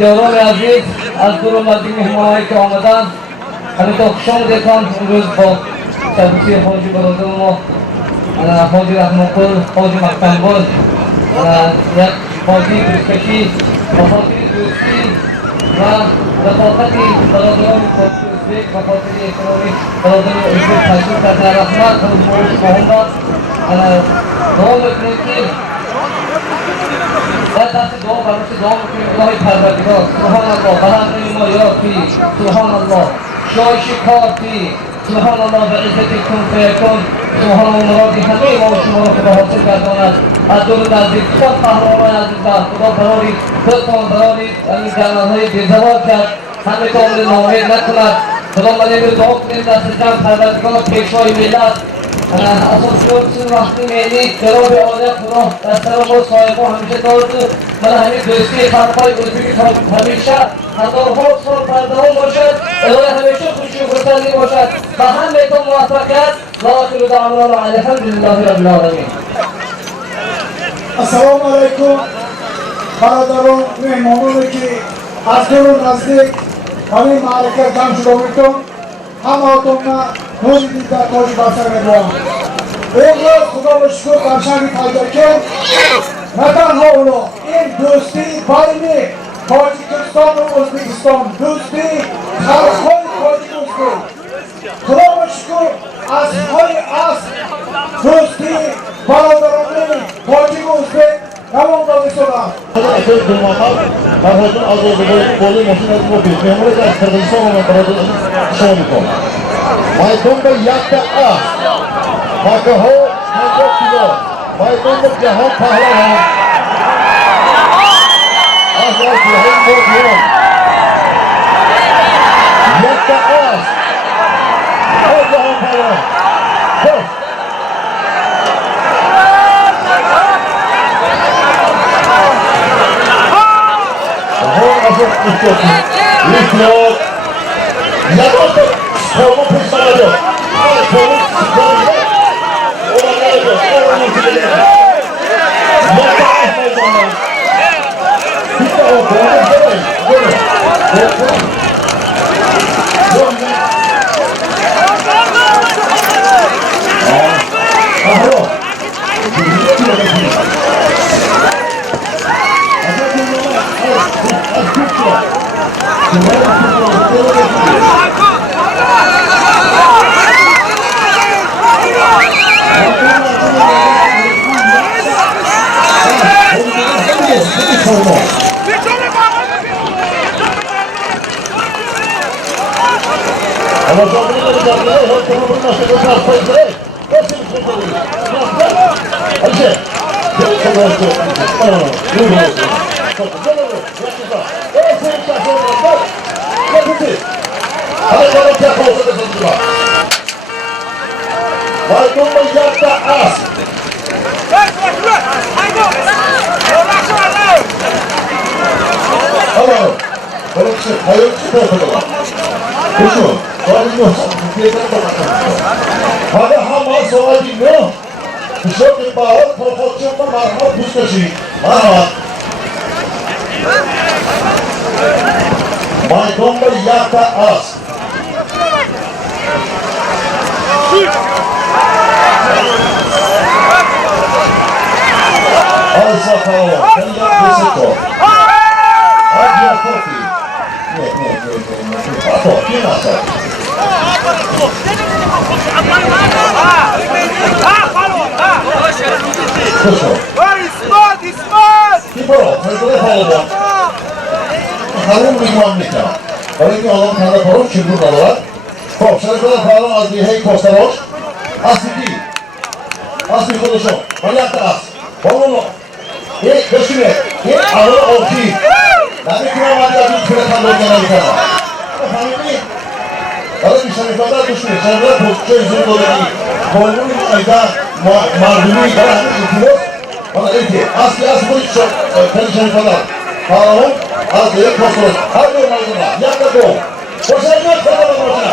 جوان عزیز از دور مدینه همایی که آمدن همین تا خوشم دیدم امروز با تبریک حاجی برادر ما حاجی رحمت‌الله حاجی مختنباز یک حاجی دوستکشی و خاطر دوستی و رفاقت برادران ازبک و خاطر احترامی برادران ازبک تشریف در رحمت محمد دعا میکنیم که باید دست دعا برای دعا میکنیم الهی پروردگار سبحان الله بلند ما یافی سبحان الله شایش کافی سبحان الله به عزت کن فیکن سبحان الله مرادی همه ما و شما را خدا حاصل گرداند از دور نزدیک خود قهرمان عزیزم خدا برای خودتان برای این جوانهای بی‌زوال کرد همه تا عمر ناامید نکند خدا من امروز دعا کنیم دست جمع پروردگار پیشوای ملت اساسیون وقتی ملی جناب عالی خدا در سر ما صاحب همیشه دارد من همین دوستی خلقای ازبکی همیشه هزارها سال در دوام باشد الهی همیشه خوشی و خرسندی باشد و همه‌تان موفقیت و آخر دعوانا الحمدلله رب العالمین. السلام علیکم برادران مهمانانی که از دور و نزدیک همین معرکه جمع شده میتون همه‌تون روز دیگر تاج بسر می‌دارم. امروز خدا و شکر برشنگ پیدا کرد. نه تنها اونا این دوستی بین تاجیکستان و ازبکستان دوستی خلق‌های تاجیکستان خدا و شکر از های اصل دوستی برادران تاجیک و ازبک دوام داده شدند. Söz durmamak, Farhad'ın az olduğu Bolu Mosin Azmobil, Memur'da Kırgızistan olan Baradın Şonikon. Maytomba yakta as, Makaho, Makaho Kilo, Maytomba Cahan Pahlavan. Azal Kulahin Bokyon. Yakta as, Cahan Pahlavan. Koş. Lichtloh, Jakob, Komo Pistolario, Komo Pistolario, Oralario, Oralario, Hadi hamar soğan dinle. Kuşak bir bağır, profesyonel marhaba püskesi. Marhaba. Maytomba yakta as. Alsa Paolo, Kenya Pesito. Adia Kofi. Ato, kim asar? Kiparo, Fredere Paolo. Harun Rigmannika. Harun Alan Kanda Paolo, Çimur Dalalar. Top, Fredere Paolo Azlihay Kostaroş. Asiti. Asli Koduşo. Ayakta as. Paolo. Köşüne. Ağır orti. Nami Kıramadya bir küre kandırgana bir tane. Efendim Arada şarifada düşmüyor. Şarifada pozisyon izin dolayı. Kolunun ayda mardumi kadar yapıyor. Bana dedi ki asli pozisyon. Kendi şarifada. Pahalım asliye kostros. Hadi onlarına. Yakla doğum. Koşarına kadar başına.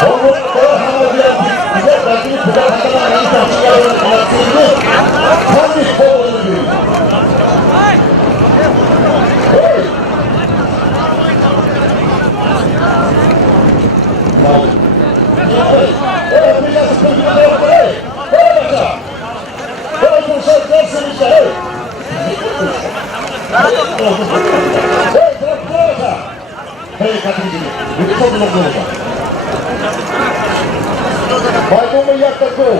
Kolunun kadar hamur diyen bir rakibini olsun. Hey, trafik olacak. Hey, kaçın gibi. Bir çok uzun olacak. Baygon ve yakta gol.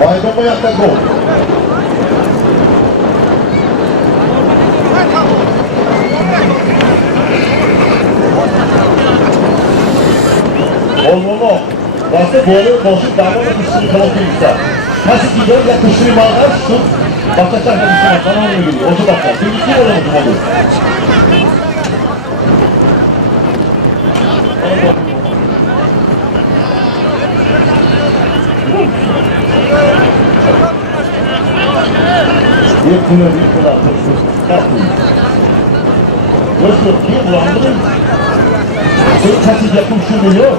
Baygon ve yakta gol. Olmalı. Başta böyle boşluk davranma kısmını kalkırmışlar. Nasıl gidiyor yaklaşırım ağlar şu. Başta arkadaşlar bana onu geliyor. Otu bakar. Bir iki olalım olur. Bir kilo bir kilo koşmuş. Kalkmayın. Koşmuyor. Kim bulandırın? Senin kaçık yapım şu biliyor.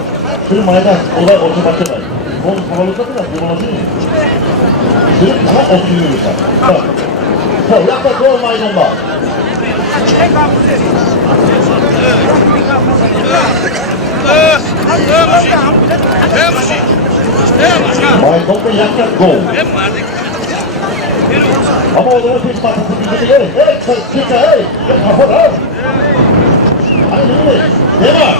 Şunu maydan. Olay orta bakı var. Onu kovalıkta da kullanırsın ya. Şunu daha oturuyorsan. Bak. Bak yakta doğru maydan var. Maydan da yakta gol. Ama o zaman hiç patlatı bildiğini verin. Evet, çıkça, hey! Kafa da! Hani ne mi? Ne var?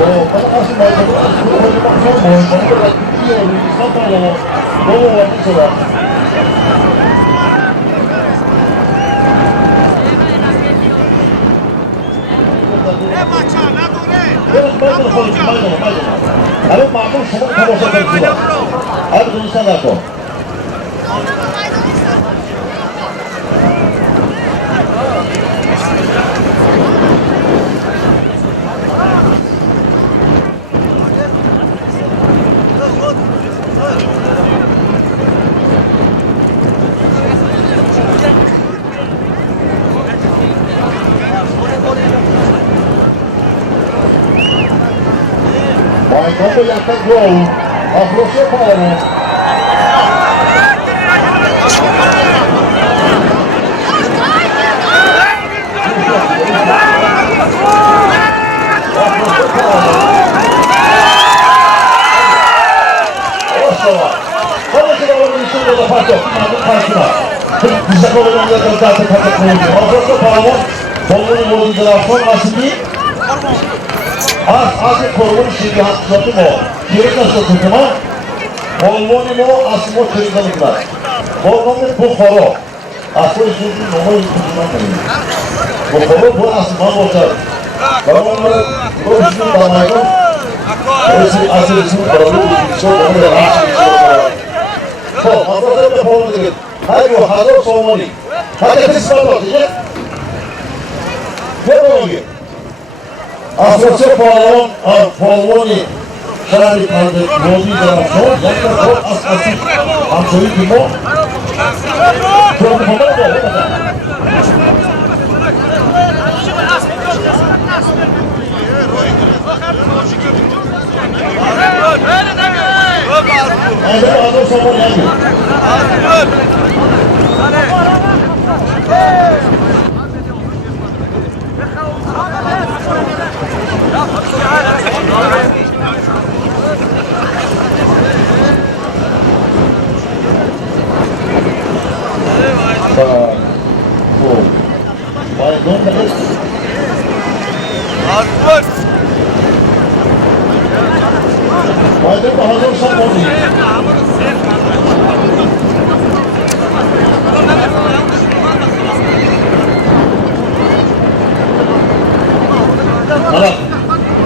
Bana karşı maydanı var. Bunu kocaman son boyun. Bana da iyi oluyor. İnsan paylağı. Dolu vardı sonra. Evet, maydanı koyun. Maydanı. Abi mamur şunu kabosa koyuyorlar. Abi konuşsan da o. Maicon yakta gol. Afrosya Paolo. Oşova. Hadi ki onun için de fark yok. Karşına. Bize kolonlarda zaten kaçak koyuyor. Afrosya Paolo. Kolunu bozunca son asili. Az korumun şimdi hatırladım o. Geri nasıl tuttum o? Kolmonimo asmo çözümler. Kolmonimo bu koro. Asmo sözü normal yıkıcıdan koyuyor. Bu koro bu asma olacak. Kolmonimo bu işin damaydı. Öyle asıl için koromu bir şey olmalı da rahatsız bir şey olmalı. So, hazırda bir koromu dedik. Hayır bu hazır soğumalı. Hadi kısmı olacak. Ne oluyor? Asosya Polvoni Şarali kaldı. Yolcu izlemezse yakta kol asası. Amsoyu kim o? Kuralı falan da o adam somon yapıyor. Baydan da hazır şap oldu. Anak,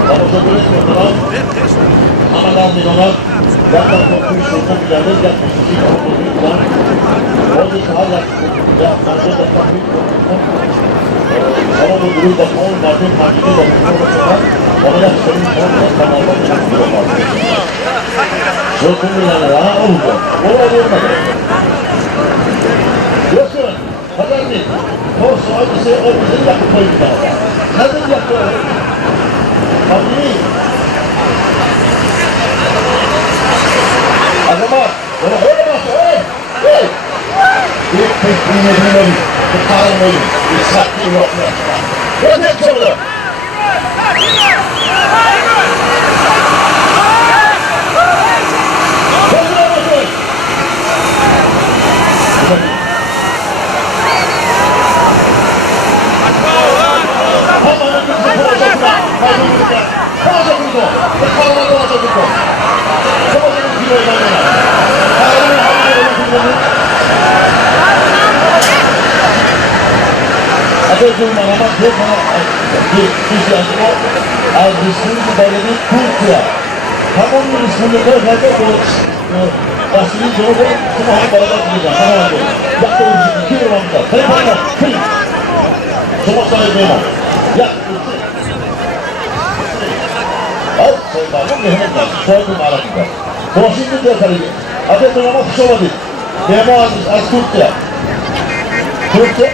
kamu sebelum itu, anak di mana, datang ke kursus belajar dan posisi kamu berikan, posisi saya, dan masih datang di kamu beri datang masih pagi itu dan kursus orang yang sering orang sama orang yang berapa, semuanya lah, orang dia mana, biasa, hari ini, acısı o bizim yakıp koymuş ama. Nedir yakı? Tabii. Azamat, onu öyle bak, hey! Bir tek dinlediğin oyun, bir karın oyun, bir saklı yok mu? Ne tek çabuk? Ada durmamak yok ama biz yazma az Müslüman belediye Türkiye. Tamam mı Müslümanlar nerede bu bahsini çoğu kuma barada bulacağım. Tamam mı? Yakta uçuk 2 yıl olmuşlar. Telefonla kıyım. Çoğu sahibi benim. Yak uçuk. Al sayılarla mehmet var. Soğukun arasında. Boşun diye karıyı. Ada durmamak hiç olmadı. Demo az Türkiye. Türkiye.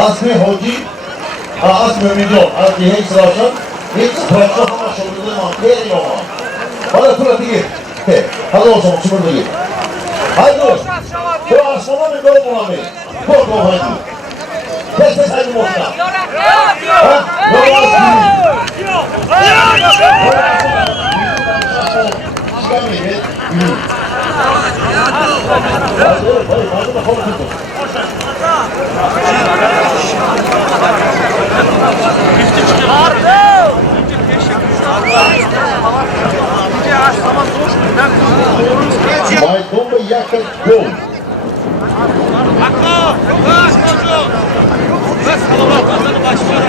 Asmi hoji, asmi milyon, asmi hiç savaşan, hiç savaşan ama şöyle mantığı yok. Bana fırlatı git. Hadi olsun, şurada git. Hadi olsun. Bu asmana bir bölüm olamıyor. Kork o hadi. Kes hadi boşuna. Ha? Bu asmi. Çıkamayın. Hadi bakalım. Vai bomba yakın gol. Hakkı! Baş çocuğum! Bas kalabalık kazanı başlıyor.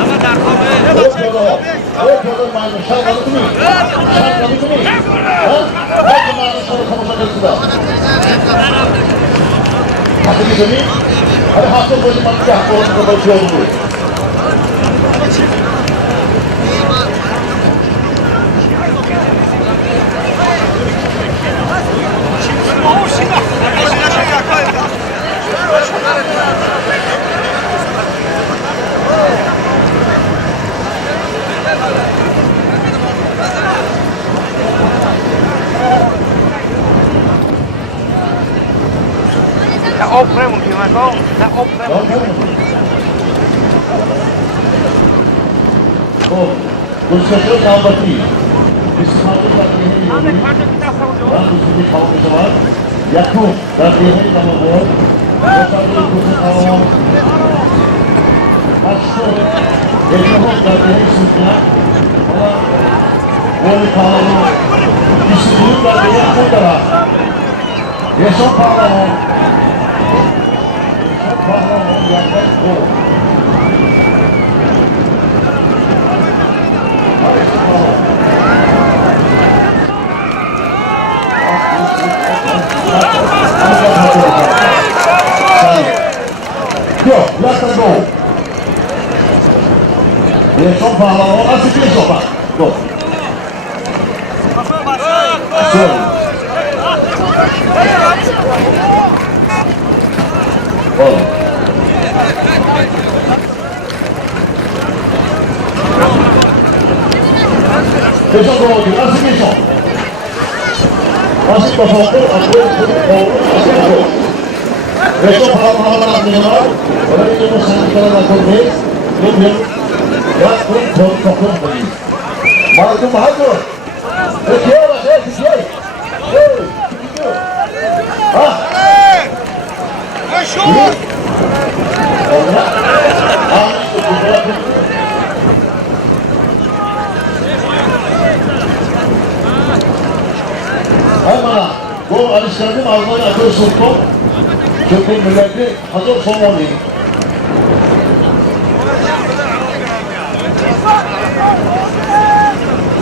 Ama darbe. O kadar maymun şarkılı mı? Şarkılı mı? Ha? Bakın maymun şarkılı da. Hadi gidelim. Hadi hafta boyu maçta hakkı olan kadar şey oldu. Đã ốp đấy một kiểu mà không? Đã ốp đấy. Bu sefer nambati. İsmail'in kadriyeyi yedi. Ben bu sizi kavgası var. Yakun kadriyeyi namı bu. Boşandığı kutu tamam. Açtı. Ekranın kadriyeyi sütüne. Ama golü tamamı. İşçiliğin kadriyeyi burada var. Yaşam pahalı. Kahraman yandan gol. Yok, let's go. Yaşam pahalı. Nasıl bir sopa? Gol. Gol. Gol. Deixa eu ver, assim mesmo. Assim para voltar, deixa eu falar para a menina. Olha que eu saí para lá com eles. Eu mesmo. Já fui com eles. Mas o Marco, eu quero, gente, Ha? Koşun! Orada. Amin. Bırakın. Hemen bu alışlardım Almanya akıl sultan. Çünkü milleti hazır son olayım.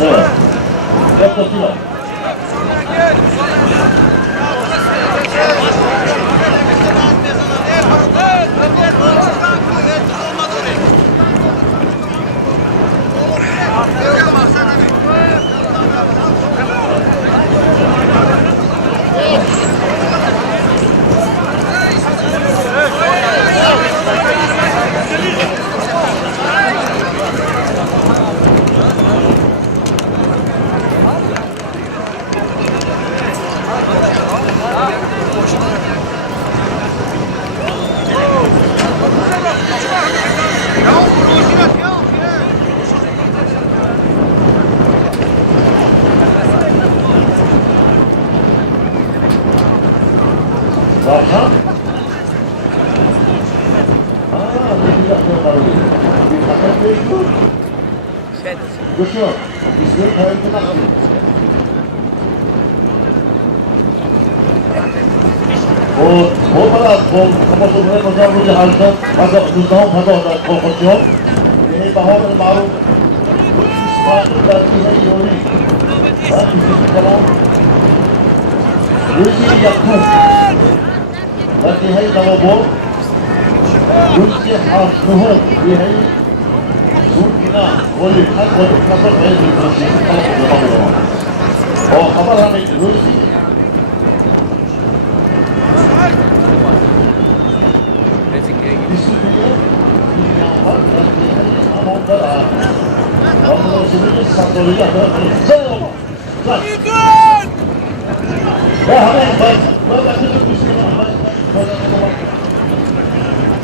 Evet. Yaklaştılar. Varsa? Ne güzel yapıyorlar. Bir takım değil. Düşüyor. İsmi kayıtına alın. O kadar kapatılmaya kazandığı halde Muzdağın kadar korkutuyor. Yeni baharın malum İsmail'in belki yolu. İkinci kalan Ruzi yakın. Belki hey lavabo Ruzi harfnuhu Yehey Surkina Voli Hak Voli Kasar Hey Ruzi O haber hani Ruzi Disipliye Dünya var Belki hey Amonlara Ondan sonra Satırı'yı yapar Sen olma Lan Ya hemen bak Ben açıklık düşünüyorum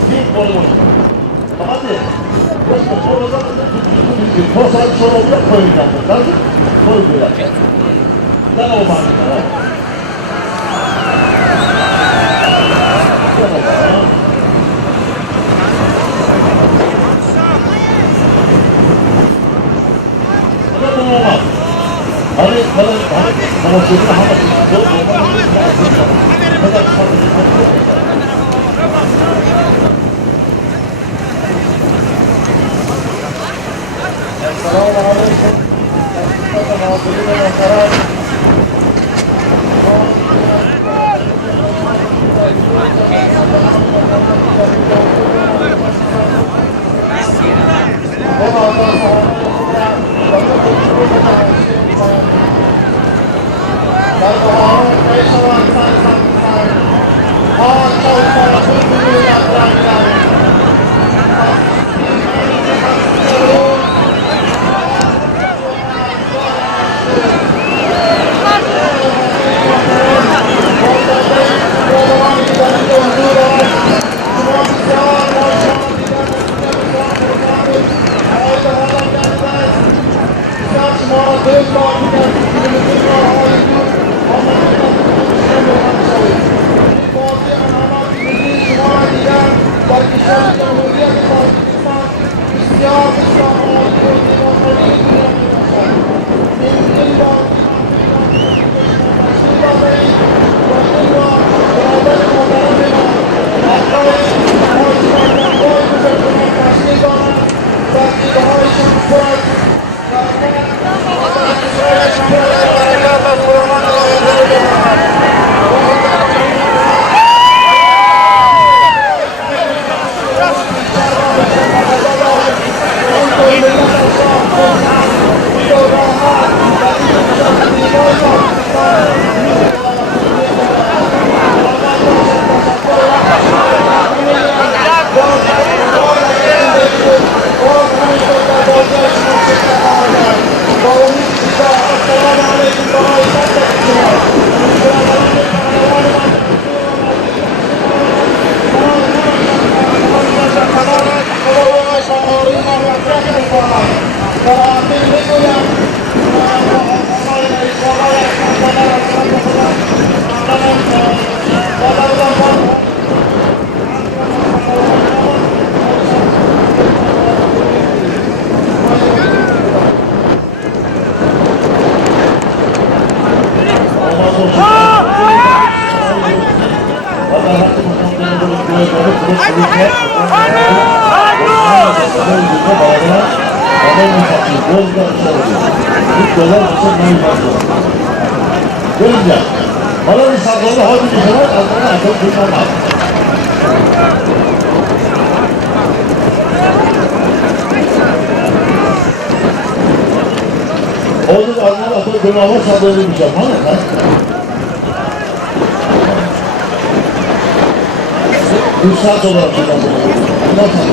Kim olmuş Hadi Başka sonradan Korsan sonra oluyor koyacağım Lazım Koyuyorlar Ben olmam Ben olmam Ben olmam Hani bana sözünü Selamun Aleyküm. Thank you. Bozdan sordu. $40 olsa ne olmaz. Görünce, bana bir saklanı hadi bir şeyler almana akıl durmamaz. Onun almana akıl durmamaz saklanı bir şey yapmaz mı? 3 saat olarak kullandım. Nasıl?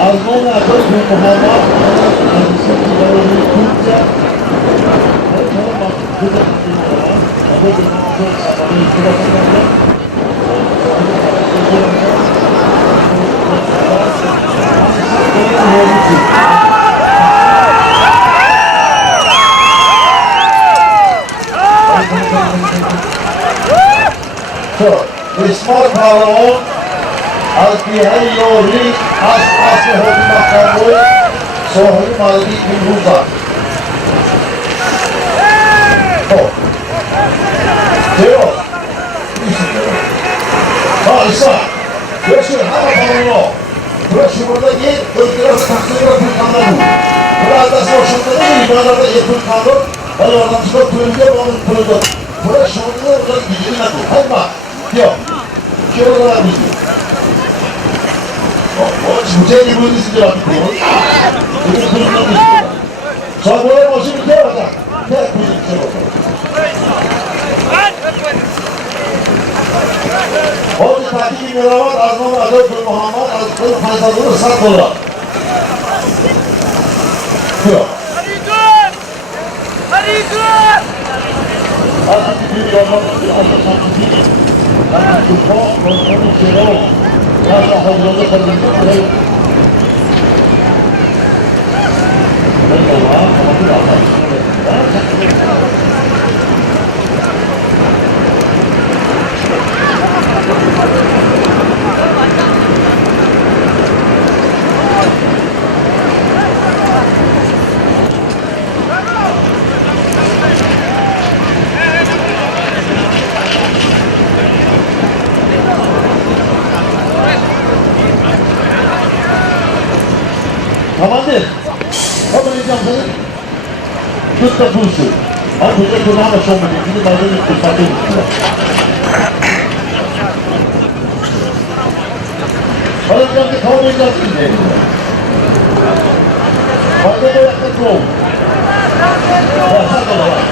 Azmona akıl bir Muhammed hadisi kitabını Türkçe sonra bak burada var. Adı bir Muhammed sabahı kitabında So, İsmail Pavlov Al-Bihayori As-Aslı Hobi Makamı Sohri Maliki Gülhuzda. O. Teo. Ha İsa. Görüşür. Hava Pavlov. Burası burada gel. Öldürası taksiri ve Türkanlar bu. Burada soğuşunda değil. Buralarda yapın kalır. Hadi oradan çıkıp pırıldı. Onun pırıldı. Burası şurada burada gücünün adı. Hadi bak. Yok. Şurada var gücü. Mucayli bu izi cevap ediyoruz. Bugün kırımdan istiyorlar. Sonra buraya başı bir kere bakar. Tek kuzun bir şey bakar. Orada takip bin lira var. Azman Adel Kırım Muhammed Adel Faysallı'nı sat dolar. Yok. Hadi dur! Hadi dur! Hadi bir yoldan bir aşağı satın. Hadi şu po, onun şeyleri olsun. Nasıl havuzunda kalınca burayı ben de var ama bir Allah Tamamdır. Kabul edeceğim seni. Tut da bulsun. Ama burada kulağına son bir gün. Bazen bir fırsatta tuttular. Alacağım ki kabul edeceğim sizi. Fayda da yaklaşık oldu. Başak da var.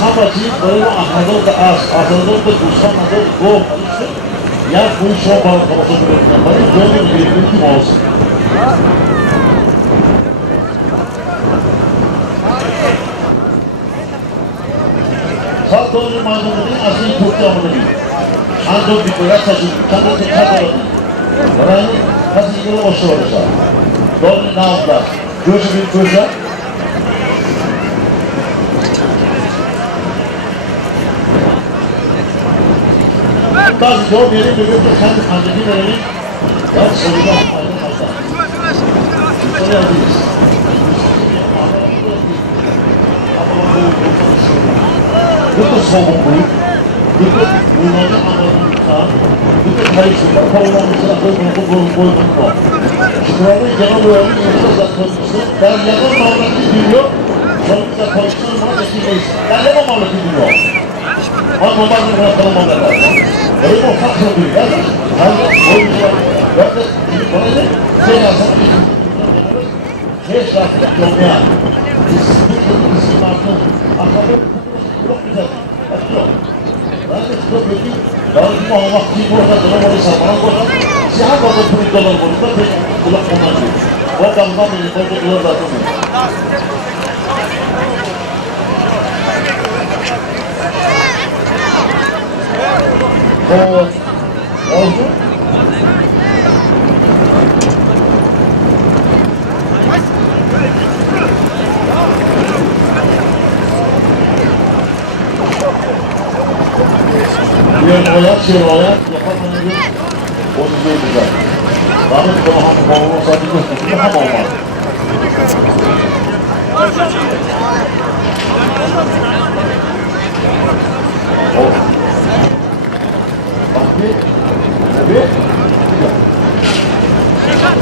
Sambaci böyle anladım da az, anladım da düşman anladım da gol işte. Ya bu iş o bana kafası bırakıyor. Bana gönül bir kim olsun. Saat doğru malzemeleri asıl Türkçe olmalı değil. Anadolu bir koyar taşın, kendine tekrar olmalı. Bana nasıl yıkılı boşu olursa. Doğru ne yaptılar? Göğsü bir koysa. Bazı yol yeri birlikte kendi pandemi verelim. Ya soruda aydın fazla. Soru yazdıyız. Bütün soğukluğu, bütün bunları anlatımda, bütün kayıtsızlar, kavramımızda koyduğunu var. Şükranın genel olarak yoksa zaten ben yakın mağlubatı biliyor, sonunda konuştuğum bana ekileyiz. Ben de mağlubatı biliyor. Ama bazı bırakalım onlarla. Öyle o farklı bir yer. Hayır, oyuncular, yoksa bana ne? Şey yazan bir şey şartlık olmaya. İsim artık, akabı çok güzel. Bakıyor. Ben de çok kötü. Ben de Allah ki burada duramadıysa bana burada siyah bazı pürüzdolar burada pek kulak onlar değil. O damdan beri orada duvar zaten yok. Oldu. Bir oyak şey oyak yapamayınca o yüzden güzel. Rahmet bana hamı bağlı olsa bir ham olmaz.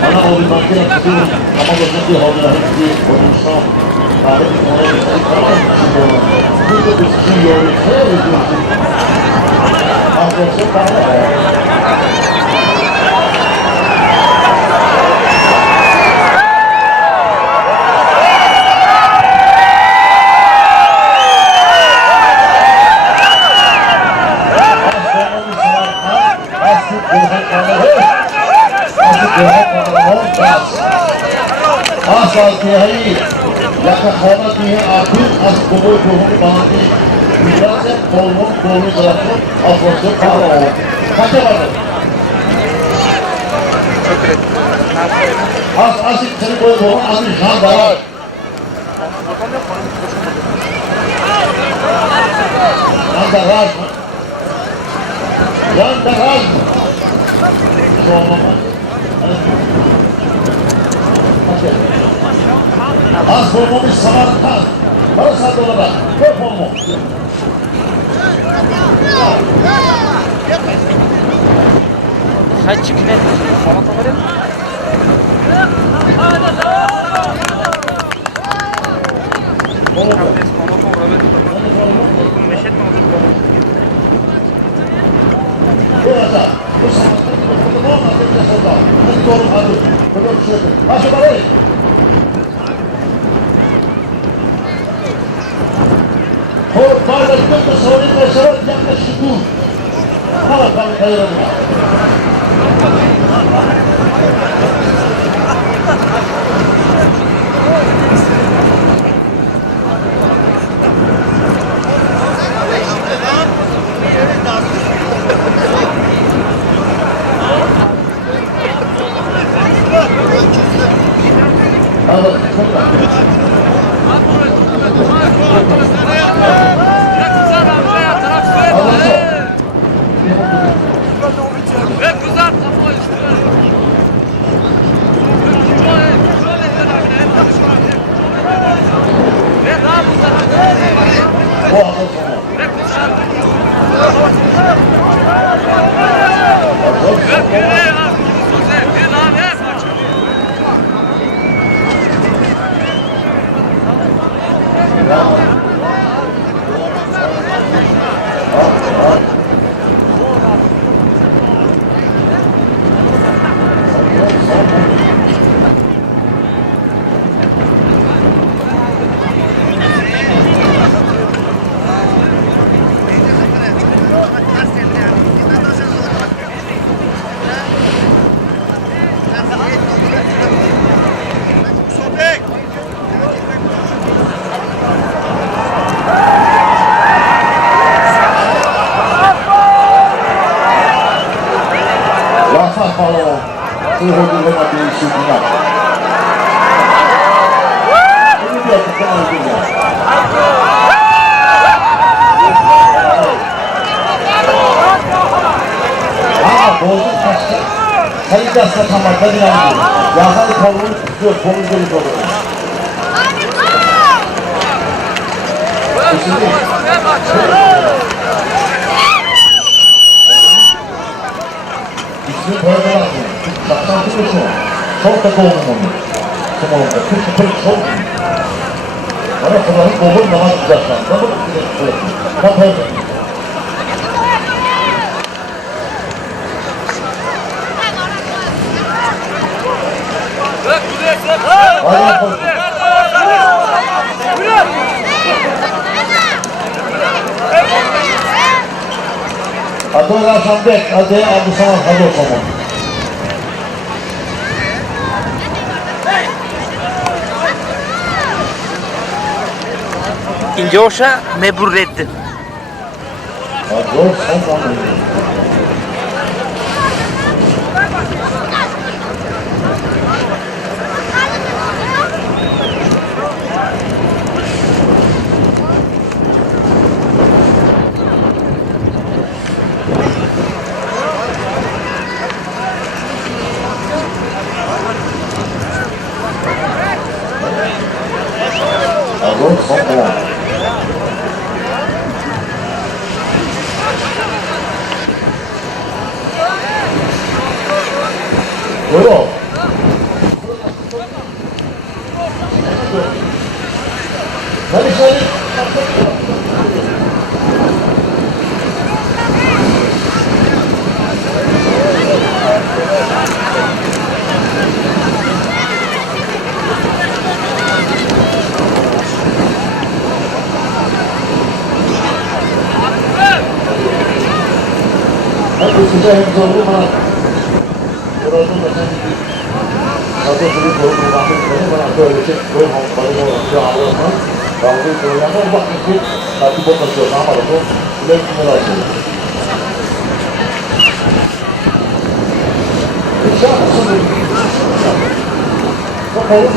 Ana o bir makine tutuyorum ama gözündü havada hepsi konuşsam tarih oraya bir karar mı? Burada bir şey yok. Afiyet olsun. Asal tihayi yaka khana tihe akhir as kubo kuhun bandi bila se kolmon kolu bırakıp afası karo. Kaça vardı? Asik seni koyu kuhun asik şan darar. Şan darar. Şan darar. Az olmamış Samarkand. Varsa dolaba. Yok olmuş. Kaç çıkıyor? Sama kamerayı mı? Burada. Bu Samarkand. Burada ne olmaz? Bir de solda. Hadi doğru hadi. Burada bir şey yok. Başı bari. Parla tutto solito solo giacca sicuro. Ma la fa vedere una. Allora, hoca ve maddeyi sürdüğünden. Bunu bir yaptıktan aldım ya. Ama bozuk kaçtı. Sayı da satamakta direnci. Yazarı kolunu tutuyor, kolunu geri koyuyor. İsmi koymalar mı? Saksan tutuyorsun. Çok da kovdum onu. Kim oldu? Kırk çok iyi. Bana kullanıp kovdum namaz güzelsen. Namaz güzelsen. Kapayın. Aynen koydum. Hadi oynarsan bek, hadi aldı sana, hadi o zaman. İnce oşa mebrur etti. Hadi o, sen tamam. Hadi o, sen tamam. Buyurun. Hadi söyle. Hadi size hem zorlu bana. Buradan da sen Satu suri koyun kambing ini mana tuh lecet koyun mau paling mau kerja awal kan kalau itu yang mau buat itu tapi buat kerja sama itu boleh mulai dulu. Bisa sudah. Kok kalau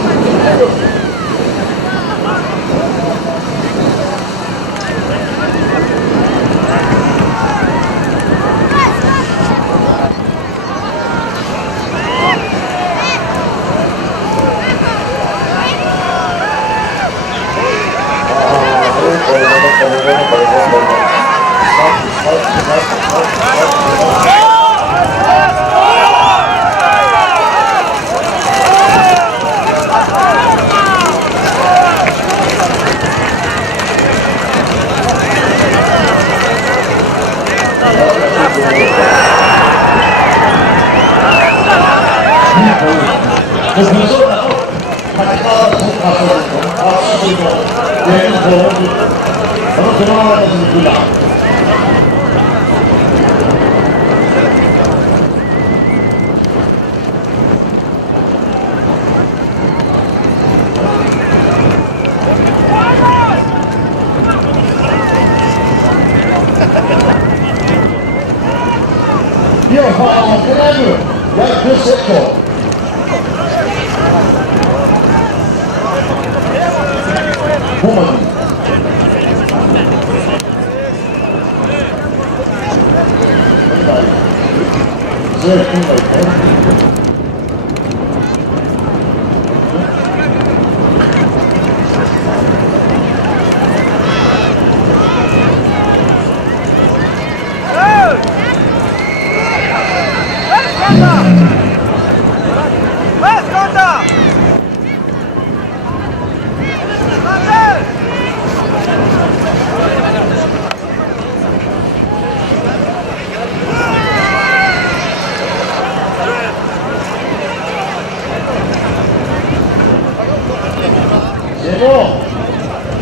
Io ho credo, ya que seco. Como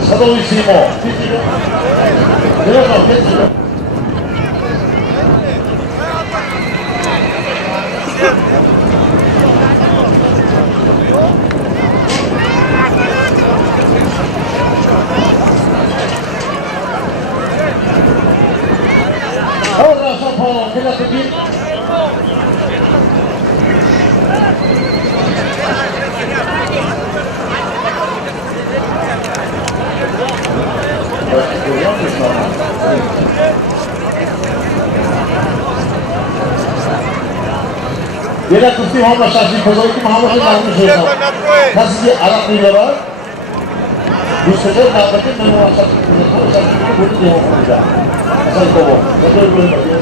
사도이시모 내려가 펜스로 ahora Sao Paulo, que la Yine Kıftı Muhammed Şahsi Kozayki Muhammed'in almış hocam. Nasıl ki Araplılara bu sefer Nakat'ın Mehmet Şahsi Kozayki bunu devam edeceğim. Asal Kobo. Nasıl böyle bakıyor?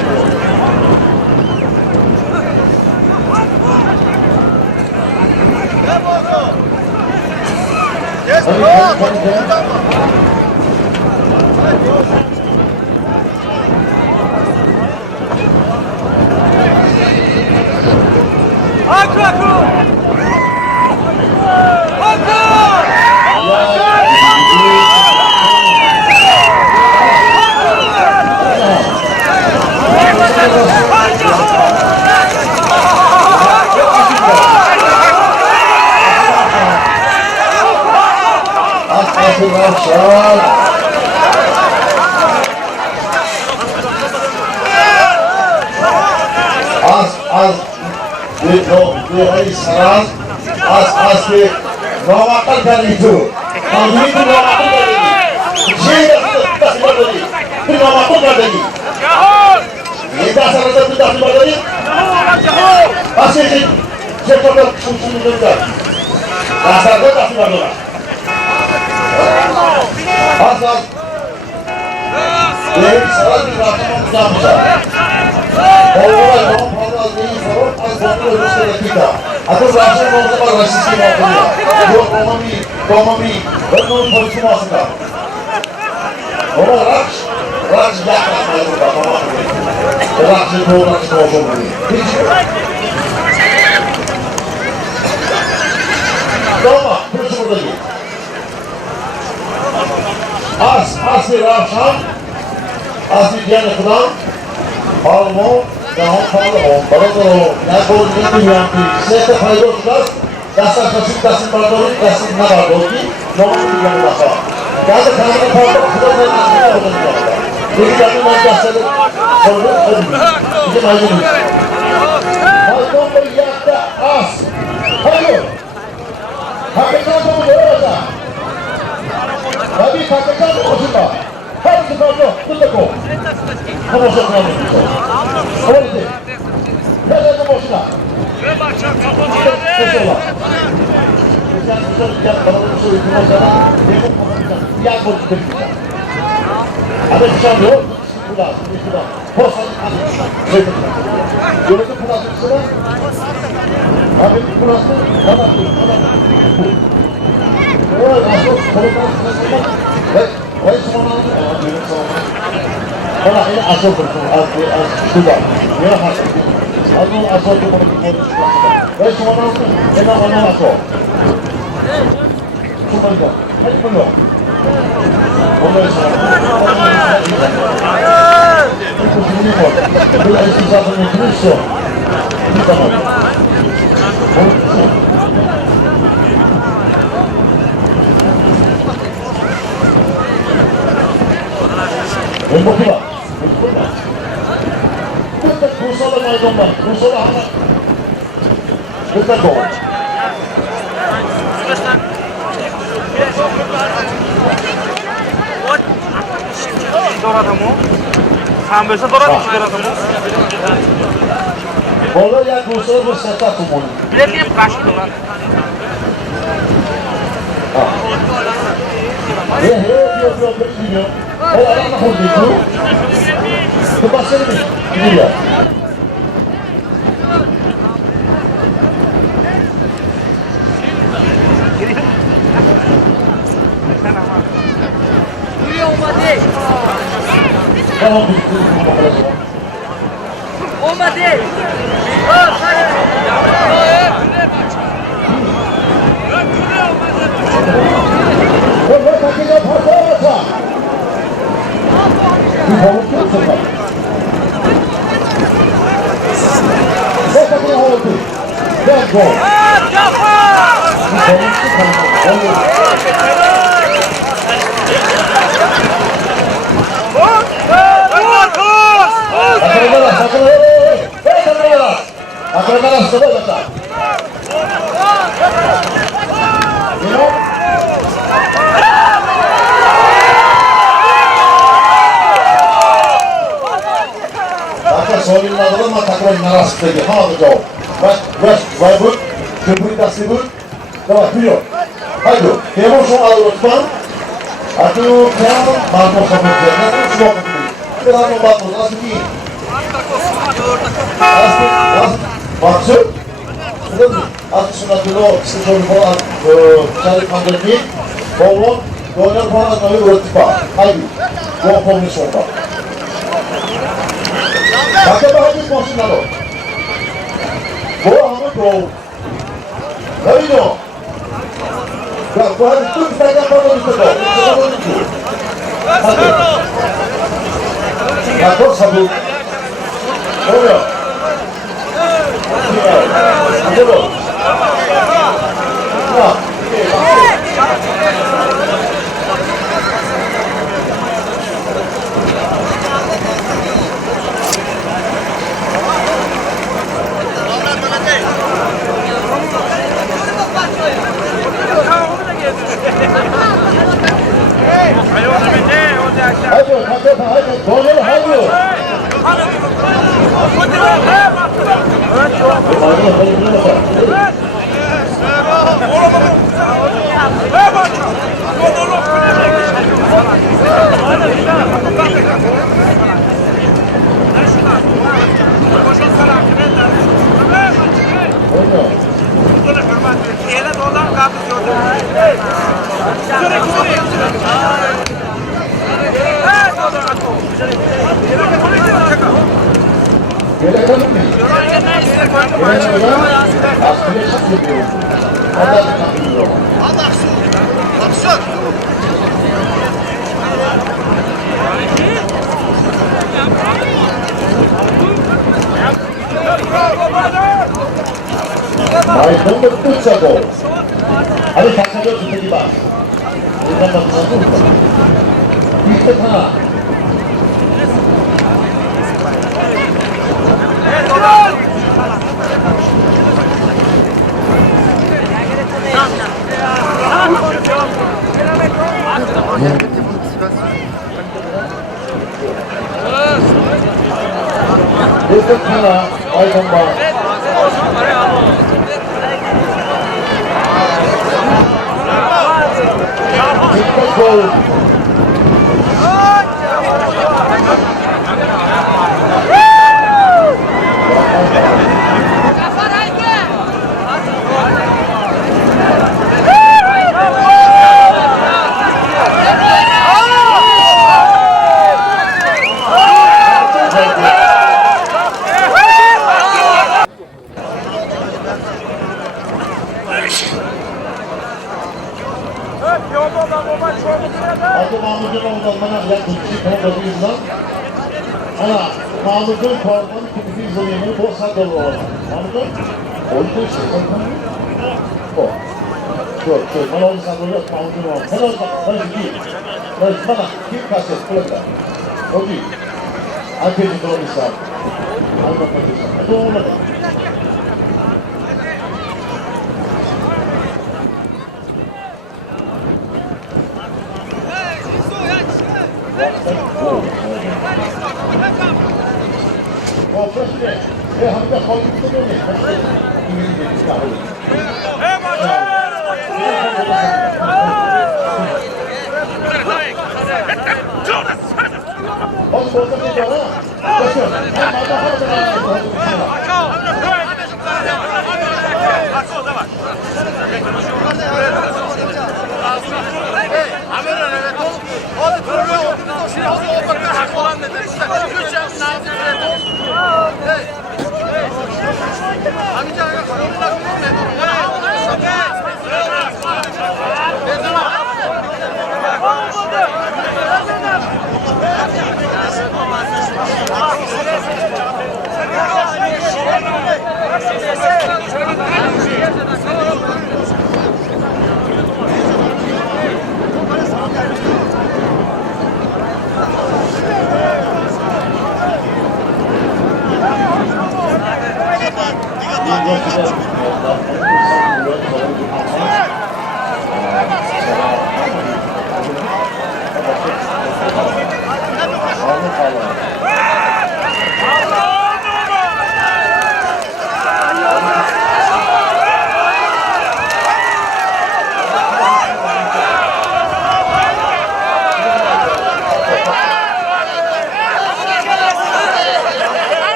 Az bir novakal dari itu. Kalau itu novakal dari. Siapa kita semua dari. Itu novakal dari. Kita sahaja kita semua dari. Pasti siapa yang fungsi juga. Asal kita semua dari. Asal. Ini salah di belakang kita. Orang ini sorot az kita. Atau bahasa orang rasis kita punya. Dua komami, betul polisi masuk. Orang ras jahat macam apa? Ras itu ras kosong ini. Toma, terus lagi. As rasan, as dia nak kenal, palmo. Kalau kalau ini yang saya terhayal jelas, dasar kasih baloi, kasih baloi, nomor yang besar. Kalau kalau sudah ada jadi kami macam saya ini macam ini. Kalau melihat as, ayo, hakikat kamu berapa? Tapi hakikat kamu sudah. Harus betul, betul. Kamu sudah betul. Oldu. Nerede boşuna? Ve başa kapatıyor. Sen güzel yapmaları söylediğin o zaman benim kapatacağım. Yer boşuna. Ama bir şey yok. Burada. Posan hadi. Yolda pırası sıra. Abi pırası bana. O nasıl kolundan sıra. Ve sonra Ona ini asal sudah. Ya khas. Alno asal tu mana kita. Baik semua orang tu enak asal. Cuma itu. Hadi mana? Mana sana? Itu sini kok. Bila isi satu ni terus. Kita mana? Nombor 2. Kita berusaha melakukan, berusaha anak. Kita gol. Doradamu. Sambil setorang doradamu. Bola yang berusaha bersatu semua. Biletnya plastik doran. Dia. Bola yang nak itu. Lepas ini, ini dia. Kalau begitu, Olmadı. Boleh kakinya pasal. Boleh kakinya oldu. Dan gol. Akhirnya sudah datang. Sorunlarla mı takımın arasındaki hadi go. Vai bun, Câmpul da sigur. Давай, вперед. Хайду. Тему шо алотман. А tu прямо малко события. На то что ты. Прямо малко засуки. Maksud aslında sıçradı falan çayı kandırmayı oğlum dolar falan navi ürettipa haydi bu komünist olma bakın bakın konuşunlar o bu ama doğru navi o ya bu hadi tüm sayıdan bana üstüne hadi ya çok sabır oluyor Acaba. Mas não me puxa gol. Ali tá saindo de de baixo. Ele tá passando tudo. Isso tá. Isso tá. Vai bombar. Gol. Adı Mahmud'un olmalarına yaklaşık olmadığından ana Mahmud'un korkunun kimisi izlediğini bu saklı olur. Mahmud'un oyuncu işte. O. Şu. Bana onu saklı yok Mahmud'un olur. Sen olsa bana değil. Bana kim kaset kulakta. O değil. Herkesin doğrusu abi. Anlatmak doğru olmadı. हमने कॉलेज को नहीं इंग्लिश का हो और बोलते हैं क्या कैसे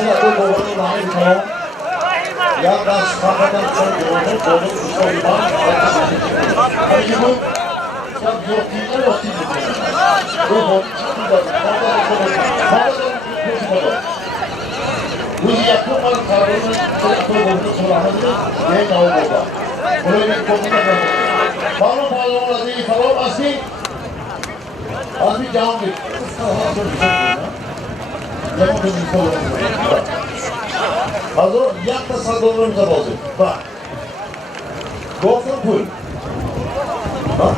Sıra bu boğazın rahmi tamam. Yaklaşık hakikaten çok doğru usta olan peki bu ya yok değil yok değil bu bu yapılan kavramın çok doğru kullanılır ne kavramda böyle bir konuda bağlı bağlamada değil kavram asli canlı hazır yakta sadollarımıza bozduk. Bak. Go for pull. Bak.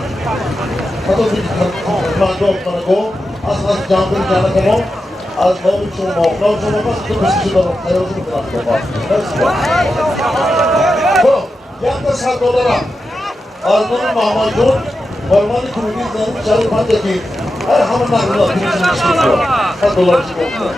Kadın bir madde ortana go. Asla jambın cana tamam. Az ne biçim olmak. Ne biçim olmak. Tıpkı sıçı da bak. Hayırlısı mı bırakıyor bak. Nasıl bak. Go. Yakta sadollara. Azmanın mahmacun. Hormoni kurulizlerin çarı pandeki. Her hamurun aklına turizmini çıkıyor. Sadolar çıkıyor.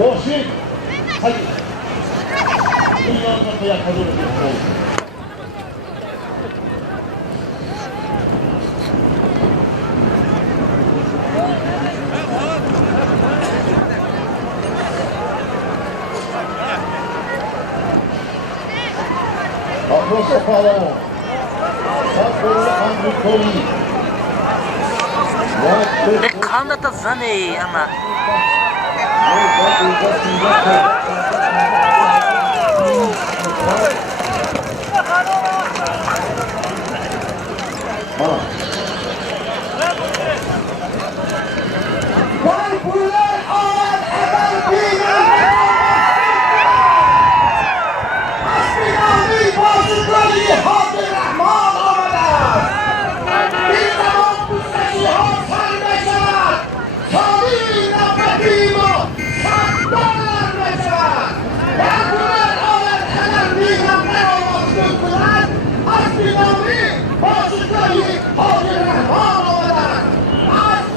Boşin! Hadi! Dünyanın da yakaladığı bir şey. Aproso Palamo. Saporo Andrikoli. Kanda zane ama. Bulan awan amal binan Asbinami Bozukali Hadir Rahman Amadan Bir zaman müstesihat sarmeşat Sabina Fatimo Saklarlar meşat Ben bulan awan amal binan Bulan Asbinami Bozukali Hadir Rahman Amadan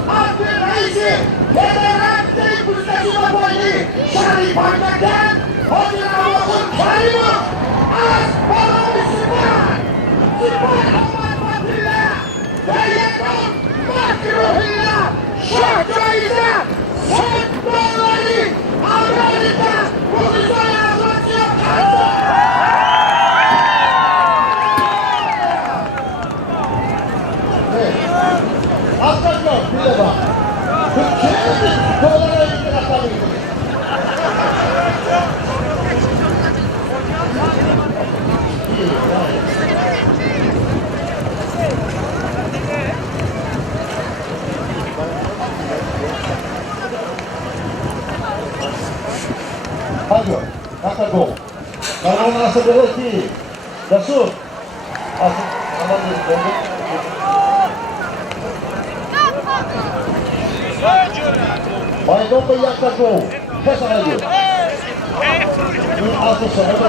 Asbin Reisi Federante Müstesihat Boyli Şarif Hakikaten Hadir Allah'ın Kerim'i Az bana Müslüman Sübhan Aman Fatrillah Ve yekun Makruhillah Şahkayıza Sen doları Amerika Kudüs'e yazılıyor Atlatıyor, bir de bak. Türkiye'nin dolara gittik atlatıyor. Ayo, kata go. Kalau merasa berhenti, Rasul. Asal, aman Maydon da yakta go. Pes alıyor. Bu asıl sana da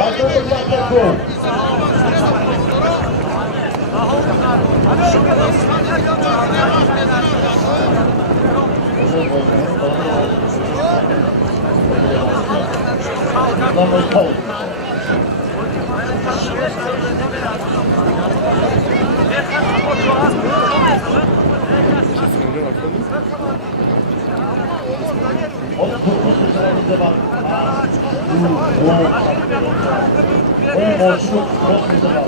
Maydon da yakta go. Number 12. Onu tutmuş bir sıramızda bak. O boşluk bizde var.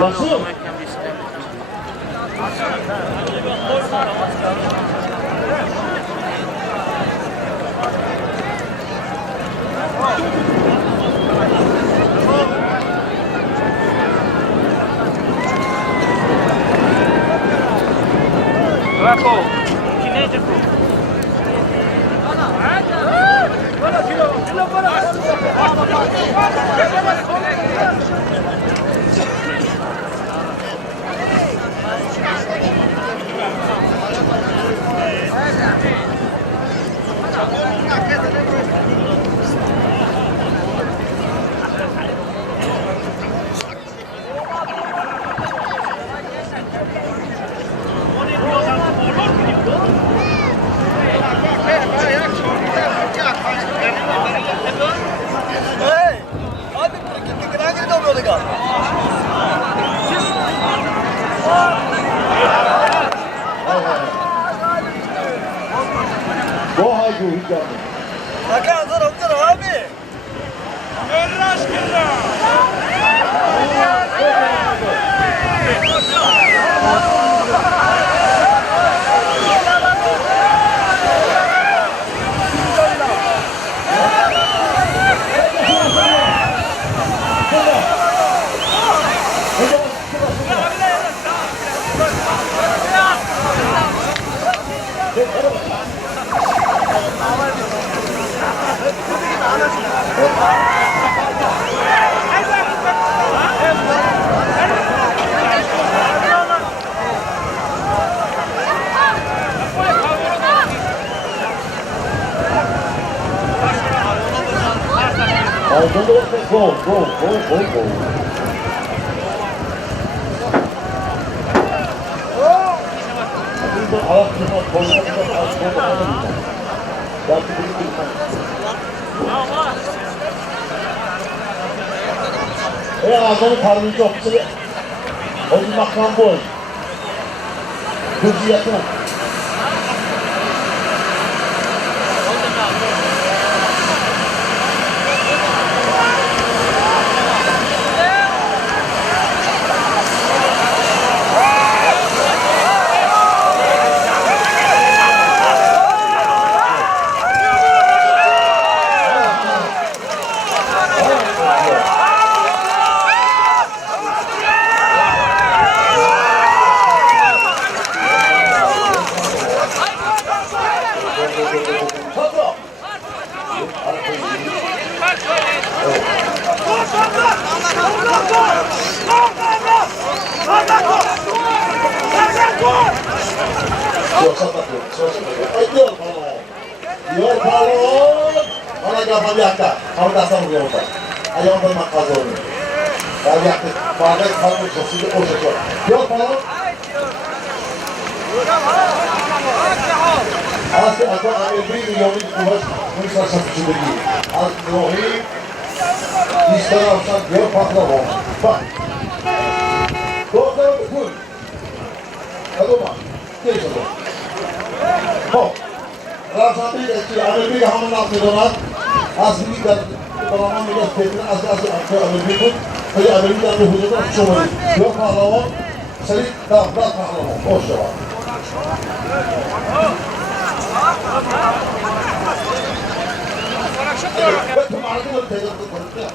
Nasıl? Bravo. Kinece bu. Bu haydi hüccanı. Hakan dur abi. Gol. Ağzını parlayıcı ofisini oynamaktan boy. Hüciyatı. Diyor balon. Mana gampang diangkat. Kamu dasar punya otak. Ayo bermak kazon. Kali aktif. Pakai kamu sosial proses. Diyor balon. Asli aku ambil beri yomi kuat. Ini salah satu sendiri. Asli İstersen diyor patlama. Bak. Doğru full. Hadi bak. Geç o. Hop. Rasanya itu ada lebih hamil nanti dolar. Asli dan kalau kita petra asli ada lebih pun. Jadi ada lebih dari hujung semua. Dua pahlawan. Seri dah berat pahlawan. Oh siapa? Betul, ada tu betul betul.